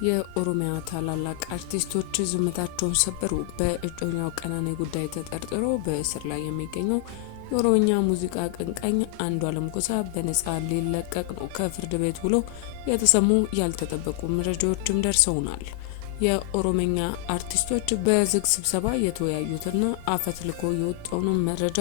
የኦሮሚያ ታላላቅ አርቲስቶች ዝምታቸውን ሰበሩ። በእጮኛው ቀነኒ ጉዳይ ተጠርጥሮ በእስር ላይ የሚገኘው የኦሮሚያ ሙዚቃ አቀንቃኝ አንዱዓለም ጎሳ በነጻ ሊለቀቅ ነው። ከፍርድ ቤት ውሎ የተሰሙ ያልተጠበቁ መረጃዎችም ደርሰውናል። የኦሮሚያ አርቲስቶች በዝግ ስብሰባ የተወያዩትና አፈትልኮ የወጣውን መረጃ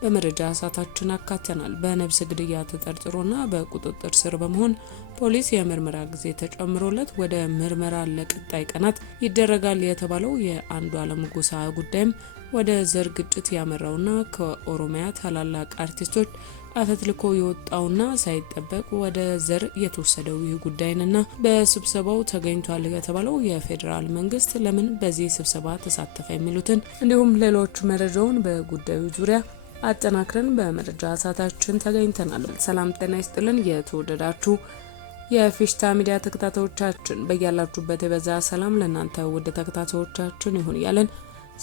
በመረጃ ሰዓታችን አካተናል። በነብስ ግድያ ተጠርጥሮና በቁጥጥር ስር በመሆን ፖሊስ የምርመራ ጊዜ ተጨምሮለት ወደ ምርመራ ለቀጣይ ቀናት ይደረጋል የተባለው የአንዱዓለም ጎሳ ጉዳይም ወደ ዘር ግጭት ያመራውና ከኦሮሚያ ታላላቅ አርቲስቶች አፈትልኮ የወጣውና ሳይጠበቅ ወደ ዘር የተወሰደው ይህ ጉዳይንና በስብሰባው ተገኝቷል የተባለው የፌዴራል መንግስት ለምን በዚህ ስብሰባ ተሳተፈ የሚሉትን እንዲሁም ሌሎች መረጃውን በጉዳዩ ዙሪያ አጠናክረን በመረጃ ሰዓታችን ተገኝተናል። ሰላም ጤና ይስጥልን። የተወደዳችሁ የፊሽታ ሚዲያ ተከታታዮቻችን በያላችሁበት የበዛ ሰላም ለእናንተ ውድ ተከታታዮቻችን ይሁን ያለን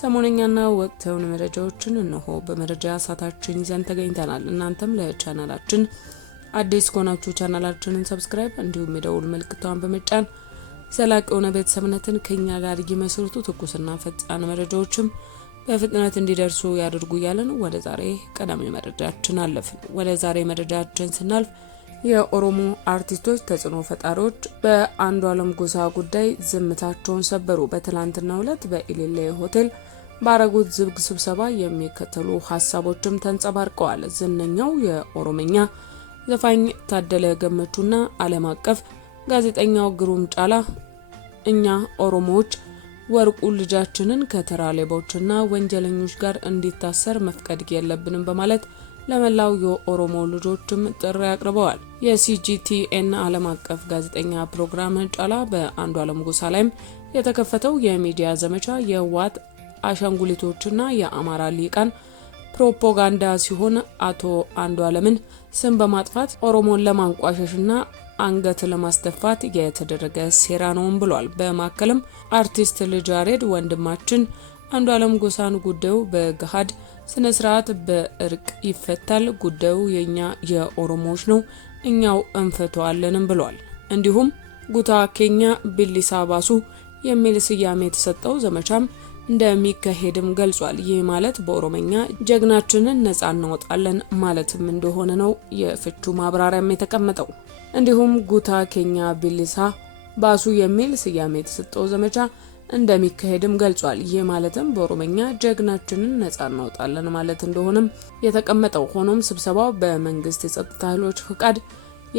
ሰሞነኛና ወቅታዊ መረጃዎችን እነሆ በመረጃ ሰዓታችን ይዘን ተገኝተናል። እናንተም ለቻናላችን አዲስ ከሆናችሁ ቻናላችንን ሰብስክራይብ እንዲሁም የደውል ምልክቷን በመጫን ዘላቂ የሆነ ቤተሰብነትን ከኛ ጋር ይመስርቱ። ትኩስና ፈጣን መረጃዎችም በፍጥነት እንዲደርሱ ያድርጉ ያለን ወደ ዛሬ ቀዳሚ መረጃችን አለፍን። ወደ ዛሬ መረጃችን ስናልፍ የኦሮሞ አርቲስቶች ተጽዕኖ ፈጣሪዎች በአንዱዓለም ጎሳ ጉዳይ ዝምታቸውን ሰበሩ። በትላንትናው ዕለት በኢሊሌ ሆቴል ባረጉት ዝግ ስብሰባ የሚከተሉ ሀሳቦችም ተንጸባርቀዋል። ዝነኛው የኦሮምኛ ዘፋኝ ታደለ ገመቹና ዓለም አቀፍ ጋዜጠኛው ግሩም ጫላ እኛ ኦሮሞዎች ወርቁ ልጃችንን ከተራ ሌቦችና ወንጀለኞች ጋር እንዲታሰር መፍቀድ የለብንም በማለት ለመላው የኦሮሞ ልጆችም ጥሪ አቅርበዋል። የሲጂቲኤን ዓለም አቀፍ ጋዜጠኛ ፕሮግራም ጫላ በአንዱዓለም ጎሳ ላይም የተከፈተው የሚዲያ ዘመቻ የህወሓት አሻንጉሊቶችና የአማራ ሊቃን ፕሮፓጋንዳ ሲሆን አቶ አንዱዓለምን ስም በማጥፋት ኦሮሞን ለማንቋሸሽና አንገት ለማስደፋት የተደረገ ሴራ ነውም ብሏል። በማከልም አርቲስት ልጅ ያሬድ ወንድማችን አንዱዓለም ጎሳን ጉዳዩ በገሃድ ስነ ስርዓት በእርቅ ይፈታል፣ ጉዳዩ የኛ የኦሮሞዎች ነው፣ እኛው እንፈተዋለንም ብሏል። እንዲሁም ጉታ ኬኛ ቢሊሳ ባሱ የሚል ስያሜ የተሰጠው ዘመቻም እንደሚካሄድም ገልጿል። ይህ ማለት በኦሮሞኛ ጀግናችንን ነጻ እናወጣለን ማለትም እንደሆነ ነው የፍቹ ማብራሪያም የተቀመጠው። እንዲሁም ጉታ ኬኛ ቢሊሳ ባሱ የሚል ስያሜ የተሰጠው ዘመቻ እንደሚካሄድም ገልጿል። ይህ ማለትም በኦሮሞኛ ጀግናችንን ነጻ እናወጣለን ማለት እንደሆነም የተቀመጠው። ሆኖም ስብሰባው በመንግስት የጸጥታ ኃይሎች ፍቃድ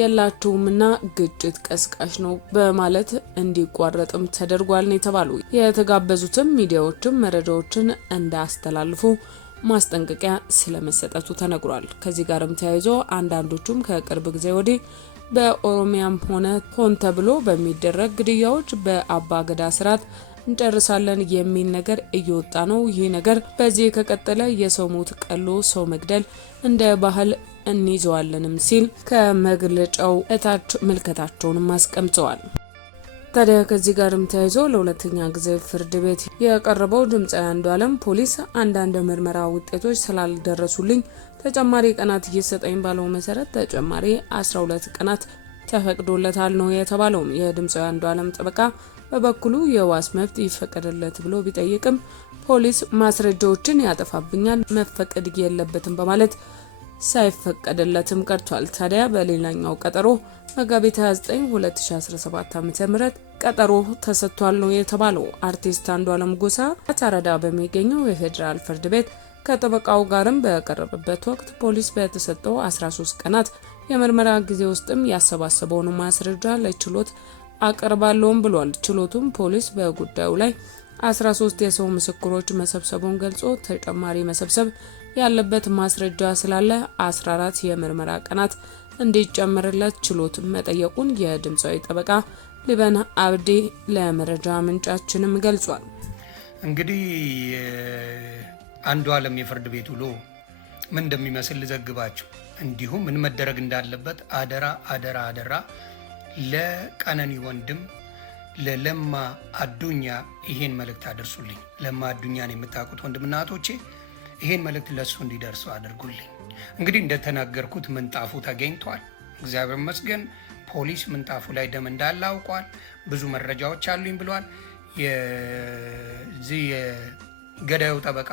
የላቸውምና ግጭት ቀስቃሽ ነው በማለት እንዲቋረጥም ተደርጓል ነው የተባሉ። የተጋበዙትም ሚዲያዎችም መረጃዎችን እንዳያስተላልፉ ማስጠንቀቂያ ስለመሰጠቱ ተነግሯል። ከዚህ ጋርም ተያይዞ አንዳንዶቹም ከቅርብ ጊዜ ወዲህ በኦሮሚያም ሆን ተብሎ በሚደረግ ግድያዎች በአባ ገዳ ስርዓት እንጨርሳለን የሚል ነገር እየወጣ ነው። ይህ ነገር በዚህ ከቀጠለ የሰው ሞት ቀሎ ሰው መግደል እንደ ባህል እንይዘዋለንም ሲል ከመግለጫው እታች ምልከታቸውንም አስቀምጠዋል። ታዲያ ከዚህ ጋርም ተያይዞ ለሁለተኛ ጊዜ ፍርድ ቤት የቀረበው ድምፃዊ አንዱዓለም ፖሊስ አንዳንድ ምርመራ ውጤቶች ስላልደረሱልኝ ተጨማሪ ቀናት እየሰጠኝ ባለው መሰረት ተጨማሪ 12 ቀናት ተፈቅዶለታል ነው የተባለው። የድምፃዊ አንዱዓለም ጠበቃ በበኩሉ የዋስ መብት ይፈቀድለት ብሎ ቢጠይቅም ፖሊስ ማስረጃዎችን ያጠፋብኛል፣ መፈቀድ የለበትም በማለት ሳይፈቀድለትም ቀርቷል። ታዲያ በሌላኛው ቀጠሮ መጋቢት 29 2017 ዓ.ም ቀጠሮ ተሰጥቷል ነው የተባለው። አርቲስት አንዱዓለም ጎሳ አራዳ በሚገኘው የፌዴራል ፍርድ ቤት ከጠበቃው ጋርም በቀረበበት ወቅት ፖሊስ በተሰጠው 13 ቀናት የምርመራ ጊዜ ውስጥም ያሰባሰበውን ማስረጃ ለችሎት አቀርባለውም ብሏል። ችሎቱም ፖሊስ በጉዳዩ ላይ 13 የሰው ምስክሮች መሰብሰቡን ገልጾ ተጨማሪ መሰብሰብ ያለበት ማስረጃ ስላለ 14 የምርመራ ቀናት እንዲጨመርለት ችሎት መጠየቁን የድምፃዊ ጠበቃ ሊበን አብዲ ለመረጃ ምንጫችንም ገልጿል። እንግዲህ አንዱዓለም የፍርድ ቤት ውሎ ምን እንደሚመስል ልዘግባችሁ፣ እንዲሁም ምን መደረግ እንዳለበት አደራ ለቀነኒ ወንድም ለለማ አዱኛ ይሄን መልእክት አድርሱልኝ። ለማ አዱኛን የምታውቁት ወንድምና እህቶቼ ይሄን መልእክት ለሱ እንዲደርሱ አድርጉልኝ። እንግዲህ እንደተናገርኩት ምንጣፉ ተገኝቷል። እግዚአብሔር ይመስገን። ፖሊስ ምንጣፉ ላይ ደም እንዳለ አውቋል። ብዙ መረጃዎች አሉኝ ብሏል። የዚህ የገዳዩ ጠበቃ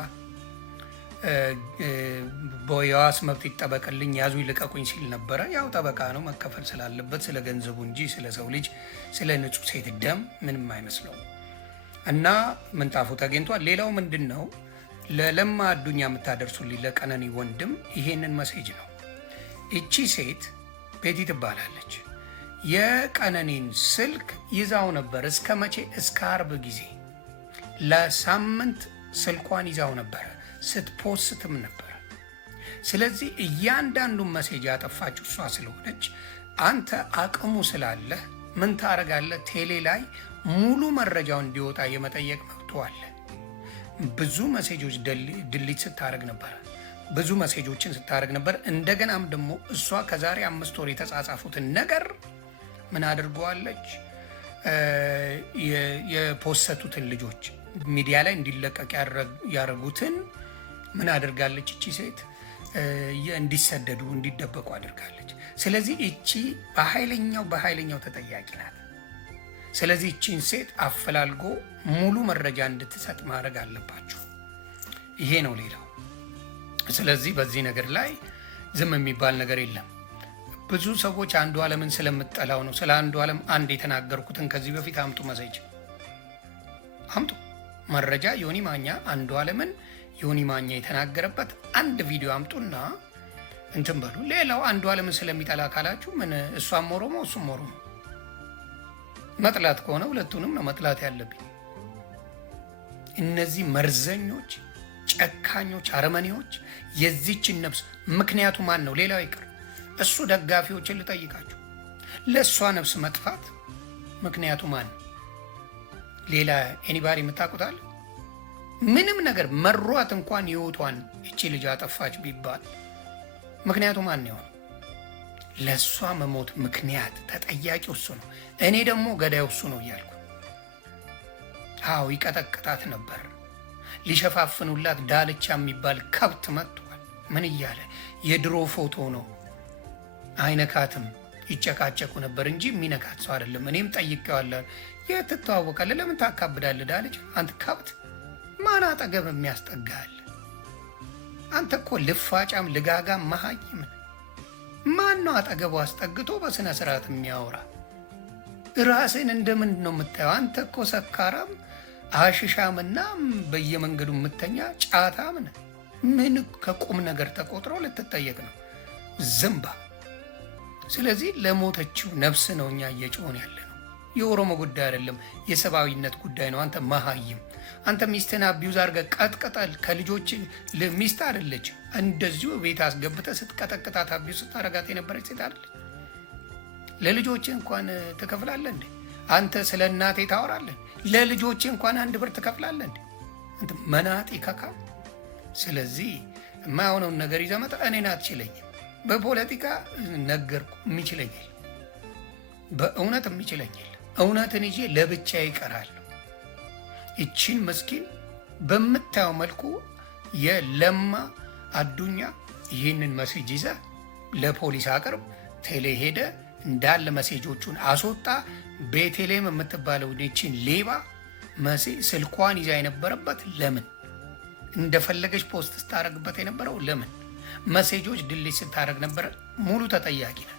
የዋስ መብት ይጠበቅልኝ ያዙ ይልቀቁኝ ሲል ነበረ። ያው ጠበቃ ነው መከፈል ስላለበት ስለ ገንዘቡ እንጂ ስለ ሰው ልጅ ስለ ንጹህ ሴት ደም ምንም አይመስለው እና ምንጣፉ ተገኝቷል። ሌላው ምንድን ነው ለለማ አዱኛ የምታደርሱልኝ ለቀነኒ ወንድም ይሄንን መሴጅ ነው። እቺ ሴት ቤቲ ትባላለች። የቀነኒን ስልክ ይዛው ነበር እስከ መቼ? እስከ አርብ ጊዜ ለሳምንት ስልኳን ይዛው ነበረ፣ ስትፖስትም ነበር። ስለዚህ እያንዳንዱን መሴጅ ያጠፋችው እሷ ስለሆነች አንተ አቅሙ ስላለህ ምን ታረጋለህ? ቴሌ ላይ ሙሉ መረጃው እንዲወጣ የመጠየቅ መብቱ አለ። ብዙ መሴጆች ድሊት ስታደርግ ነበር፣ ብዙ መሴጆችን ስታደርግ ነበር። እንደገናም ደግሞ እሷ ከዛሬ 5 ወር የተጻጻፉትን ነገር ምን አድርገዋለች? የፖሰቱትን ልጆች ሚዲያ ላይ እንዲለቀቅ ያደረጉትን ምን አድርጋለች? እቺ ሴት እንዲሰደዱ እንዲደበቁ አድርጋለች። ስለዚህ እቺ በኃይለኛው ተጠያቂ ናት። ስለዚህ እቺን ሴት አፈላልጎ ሙሉ መረጃ እንድትሰጥ ማድረግ አለባችሁ። ይሄ ነው ሌላው። ስለዚህ በዚህ ነገር ላይ ዝም የሚባል ነገር የለም። ብዙ ሰዎች አንዱዓለምን ስለምጠላው ነው። ስለ አንዱዓለም አንድ የተናገርኩትን ከዚህ በፊት አምጡ፣ መሴጅ አምጡ፣ መረጃ ዮኒ ማኛ አንዱዓለምን ዮኒ ማኛ የተናገረበት አንድ ቪዲዮ አምጡና እንትን በሉ። ሌላው አንዱዓለምን ስለሚጠላ ካላችሁ ምን እሷም ኦሮሞ እሱም ኦሮሞ መጥላት ከሆነ ሁለቱንም ነው መጥላት ያለብኝ። እነዚህ መርዘኞች፣ ጨካኞች፣ አረመኔዎች የዚችን ነፍስ ምክንያቱ ማን ነው? ሌላው ይቅር፣ እሱ ደጋፊዎችን ልጠይቃችሁ፣ ለእሷ ነፍስ መጥፋት ምክንያቱ ማን ነው? ሌላ ኤኒባሪ የምታውቁታል? ምንም ነገር መሯት እንኳን ህይወቷን እቺ ልጅ አጠፋች ቢባል ምክንያቱ ማን ነው? ለእሷ መሞት ምክንያት ተጠያቂው እሱ ነው። እኔ ደግሞ ገዳዩ እሱ ነው እያልኩ አዎ፣ ይቀጠቅጣት ነበር። ሊሸፋፍኑላት ዳልቻ የሚባል ከብት መጥቷል። ምን እያለ የድሮ ፎቶ ነው። አይነካትም፣ ይጨቃጨቁ ነበር እንጂ የሚነካት ሰው አይደለም። እኔም ጠይቄዋለሁ። የት ትተዋወቃለህ? ለምን ታካብዳለህ? ዳልቻ አንተ ከብት፣ ማን አጠገብ የሚያስጠጋል? አንተ እኮ ልፋጫም ልጋጋም መሀይም። ማን ነው አጠገቡ አስጠግቶ በስነ ስርዓት የሚያወራ? ራስን እንደምን ነው የምታየው? አንተ እኮ ሰካራም አሽሻምና በየመንገዱ የምተኛ ጫታም ነህ። ምን ከቁም ነገር ተቆጥሮ ልትጠየቅ ነው? ዝምባ። ስለዚህ ለሞተችው ነፍስ ነው እኛ እየጮህን ያለ ነው። የኦሮሞ ጉዳይ አይደለም፣ የሰብአዊነት ጉዳይ ነው። አንተ መሀይም፣ አንተ ሚስትን አቢዩዝ አድርገህ ቀጥቀጣል። ከልጆች ሚስት አይደለች፣ እንደዚሁ ቤት አስገብተህ ስትቀጠቅጣት አቢዩዝ ስታረጋት የነበረች ሴት አይደለች። ለልጆች እንኳን ትከፍላለህ እንዴ? አንተ ስለ እናቴ ታወራለህ? ለልጆች እንኳን 1 ብር ትከፍላለህ እንዴ? አንተ መናጢ ከካ። ስለዚህ የማይሆነውን ነገር ይዘህ መጣ። እኔን አትችለኝም። በፖለቲካ ነገርኩ፣ የሚችለኛል። በእውነት የሚችለኛል። እውነትን ይዤ ለብቻ ይቀራለሁ። ይቺን መስኪን በምታየው መልኩ የለማ አዱኛ ይህንን መሴጅ ይዘህ ለፖሊስ አቅርብ። ቴሌ ሄደ እንዳለ መሴጆቹን አስወጣ። ቤቴሌም የምትባለው ይቺን ሌባ ስልኳን ይዛ የነበረበት ለምን? እንደፈለገች ፖስት ስታደርግበት የነበረው ለምን? መሴጆች ድሊት ስታደርግ ነበረ። ሙሉ ተጠያቂ ናት።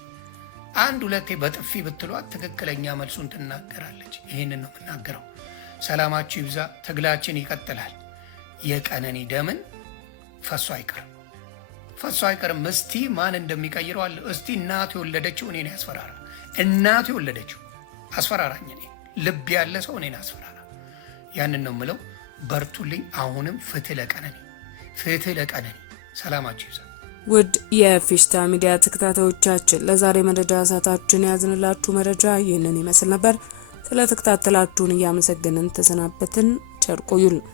1-2 በጥፊ ብትሏት ትክክለኛ መልሱን ትናገራለች። ይህንን ነው የምናገረው። ሰላማችሁ ይብዛ። ትግላችን ይቀጥላል። የቀነኒ ደምን ፈሶ አይቀርም፣ ፈሶ አይቀርም። እስቲ ማን እንደሚቀይረው አለ። እስቲ እናቱ የወለደችው እኔን ያስፈራራ። እናቱ የወለደችው አስፈራራኝ። እኔ ልብ ያለ ሰው እኔን አስፈራራ። ያንን ነው የምለው። በርቱልኝ። አሁንም ፍትህ ለቀነኒ፣ ፍትህ ለቀነኒ። ሰላማችሁ ይብዛ። ውድ የፊሽታ ሚዲያ ተከታታዮቻችን ለዛሬ መረጃ ሰዓታችን ያዝንላችሁ መረጃ ይህንን ይመስል ነበር። ስለተከታተላችሁን እያመሰገንን ተሰናበትን። ቸር ቆዩልን።